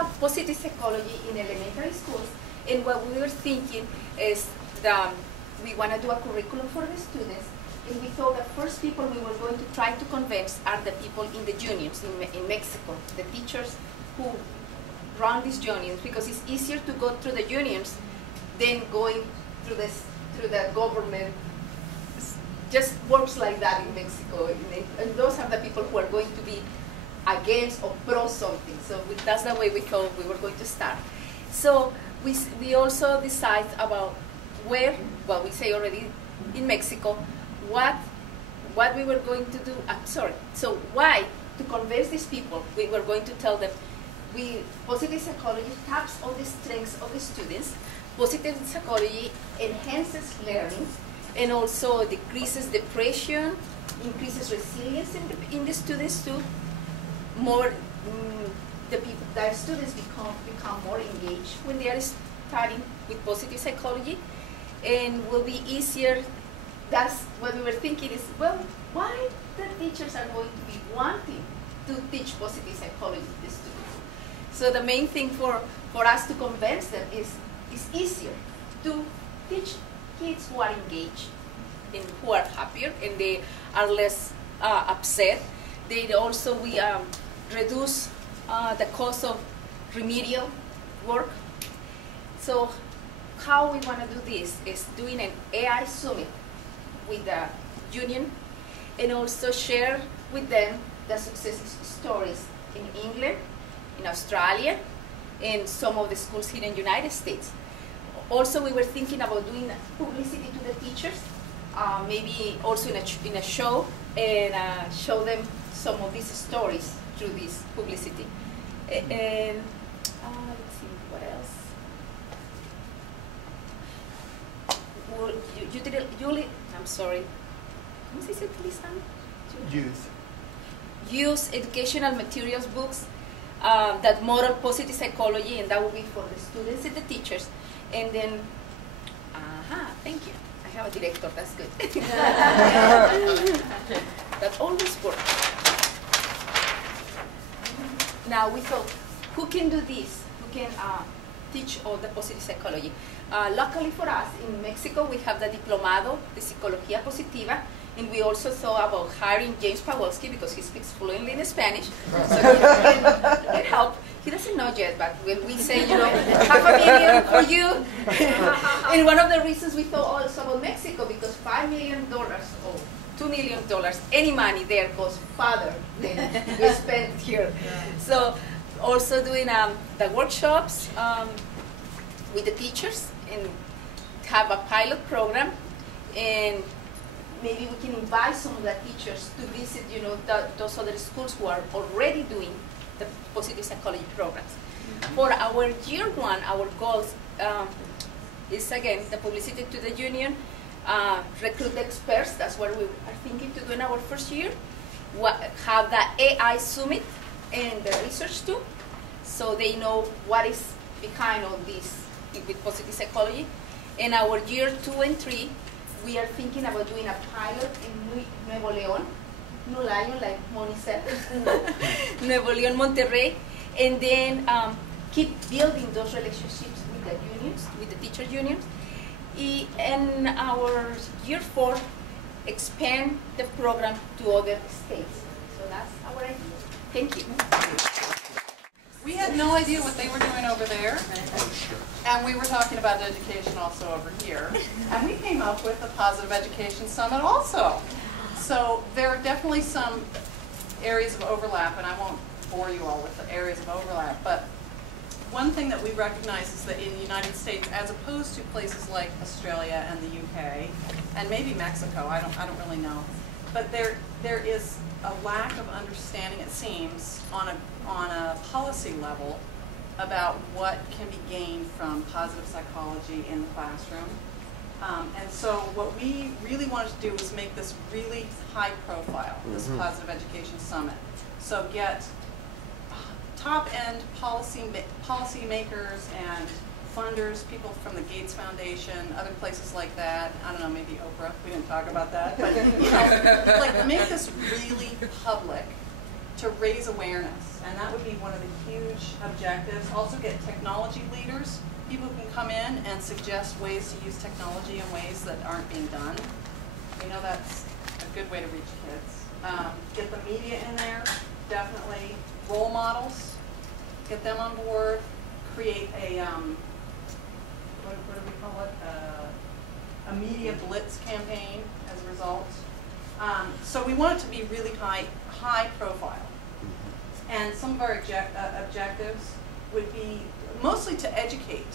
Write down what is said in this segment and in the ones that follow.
have positive psychology in elementary schools, and what we were thinking is that we want to do a curriculum for the students, and we thought the first people we were going to try to convince are the people in the unions in Mexico, the teachers who run these unions, because it's easier to go through the unions than going through the government. Just works like that in Mexico, and those are the people who are going to be against or pro something. So that's the way we thought we were going to start. So we also decide about where, well, we say already in Mexico, what we were going to do. So why, to convince these people, we were going to tell them, positive psychology taps on the strengths of the students. Positive psychology enhances learning, and also decreases depression, increases resilience in the students too. The students become more engaged when they are studying with positive psychology, and will be easier. That's what we were thinking is, well, why the teachers are going to be wanting to teach positive psychology to the students. So the main thing for us to convince them is it's easier to teach kids who are engaged and who are happier, and they are less upset. We reduce the cost of remedial work. So how we want to do this is doing an AI summit with the union, and also share with them the success stories in England, in Australia, and some of the schools here in the United States. Also, we were thinking about doing publicity to the teachers, maybe also in a show, and show them some of these stories through this publicity. And let's see, what else? I'm sorry. ¿Cómo se dice utilizan? Use educational materials books that model positive psychology, and that will be for the students and the teachers. And then, thank you. I have a director, that's good. That always works. Now we thought, who can do this? Who can teach all the positive psychology? Luckily for us, in Mexico, we have the Diplomado de Psicología Positiva, and we also thought about hiring James Pawelski because he speaks fluently in Spanish, so he can help. He doesn't know yet, but when we say, $500,000 for you, and one of the reasons we thought also about Mexico, because $5 million or $2 million, any money there goes farther than we spend here. So also doing the workshops with the teachers, and have a pilot program, and maybe we can invite some of the teachers to visit, those other schools who are already doing the positive psychology programs. For our year one, our goals is, again, the publicity to the union, recruit experts. That's what we are thinking to do in our first year. Have the AI summit and the research too, so they know what is behind all this with positive psychology. In our year 2 and 3, we are thinking about doing a pilot in Nuevo León, New Lion, like Moni said, Nuevo León, Monterrey, and then keep building those relationships with the unions, with the teacher unions. In our year 4, expand the program to other states. So that's our idea. Thank you. We had no idea what they were doing over there, and we were talking about education also over here, and we came up with a Positive Education Summit also. So there are definitely some areas of overlap, and I won't bore you all with the areas of overlap, but one thing that we recognize is that in the United States, as opposed to places like Australia and the UK, and maybe Mexico, I don't really know, but there is a lack of understanding, it seems, on a policy level about what can be gained from positive psychology in the classroom. And so what we really wanted to do was make this really high profile, this Positive Education Summit. So get top-end policy makers and funders, people from the Gates Foundation, other places like that. I don't know, maybe Oprah. We didn't talk about that. But, like, make this really public to raise awareness. and that would be one of the huge objectives. Also get technology leaders. People can come in and suggest ways to use technology in ways that aren't being done. We know that's a good way to reach kids. Get the media in there, definitely. Role models, get them on board. Create a, what do we call it? A media blitz campaign as a result. So we want it to be really high profile. And some of our objectives would be mostly to educate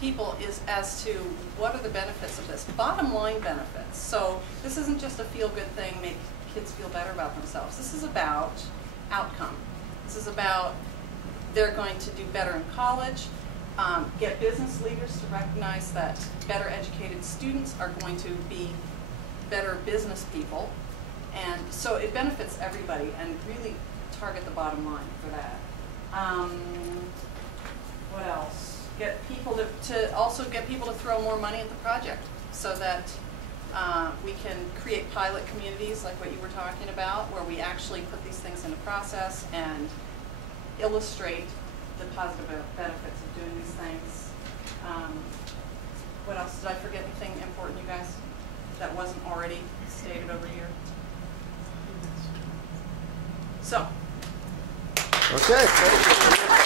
people as to what are the benefits of this, bottom line benefits. So this isn't just a feel-good thing, make kids feel better about themselves. This is about outcome. This is about they're going to do better in college, get business leaders to recognize that better educated students are going to be better business people. And so it benefits everybody and really target the bottom line for that. What else? Get people to also get people to throw more money at the project so that we can create pilot communities like what you were talking about, where we actually put these things into process and illustrate the positive benefits of doing these things. What else? Did I forget anything important, you guys, that wasn't already stated over here? So. Okay.